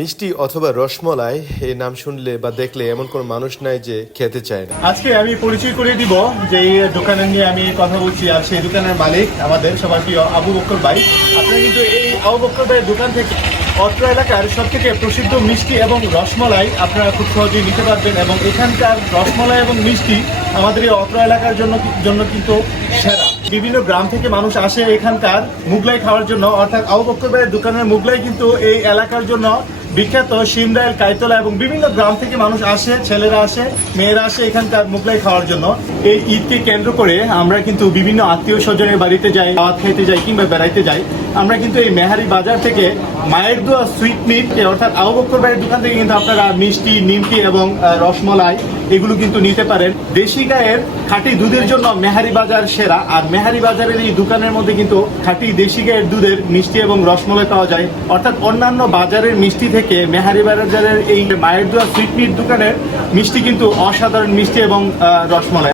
মিষ্টি অথবা রসমলাই এই নাম শুনলে বা দেখলে এমন কোনো মানুষ নাই যে খেতে চায় না। আজকে আমি পরিচয় করে দিব যে এই দোকানের নিয়ে আমি কথা বলছি, আর সেই দোকানের মালিক আমাদের সবার প্রিয় আবু বকর ভাই। আপনারা কিন্তু এই আবু বকর ভাইয়ের দোকান থেকে অত্র এলাকার সবথেকে প্রসিদ্ধ মিষ্টি এবং রসমলাই আপনারা খুব সহজেই নিতে পারবেন, এবং এখানকার রসমলাই এবং মিষ্টি আমাদের এই অত্র এলাকার জন্য কিন্তু সেরা। বিভিন্ন গ্রাম থেকে মানুষ আসে এখানকার মুগলাই খাওয়ার জন্য, অর্থাৎ আবু বকর ভাইয়ের দোকানের মুগলাই কিন্তু এই এলাকার জন্য বিখ্যাত। সিমরাইল, কাইতলা এবং বিভিন্ন গ্রাম থেকে মানুষ আসে, ছেলেরা আসে, মেয়েরা আসে এখানকার মুগলাই খাওয়ার জন্য। এই ঈদকে কেন্দ্র করে আমরা কিন্তু বিভিন্ন আত্মীয় স্বজনের বাড়িতে যাই, ভাত খাইতে যাই কিংবা বেড়াইতে যাই। আমরা কিন্তু এই মেহারি বাজার থেকে মায়ের দোয়া সুইট মিট অর্থাৎ আবু বকর ভাইয়ের দোকান থেকে কিন্তু আপনারা মিষ্টি, নিমকি এবং রসমলাই এগুলো কিন্তু নিতে পারেন। দেশি গায়ের খাঁটি দুধের জন্য মেহারি বাজার সেরা, আর মেহারি বাজারের এই দোকানের মধ্যে কিন্তু খাঁটি দেশি গায়ের দুধের মিষ্টি এবং রসমলাই পাওয়া যায়। অর্থাৎ অন্যান্য বাজারের মিষ্টি থেকে মেহারি বাজারের এই মায়ের দোয়া সুইট মিট দোকানের মিষ্টি কিন্তু অসাধারণ মিষ্টি এবং রসমলাই।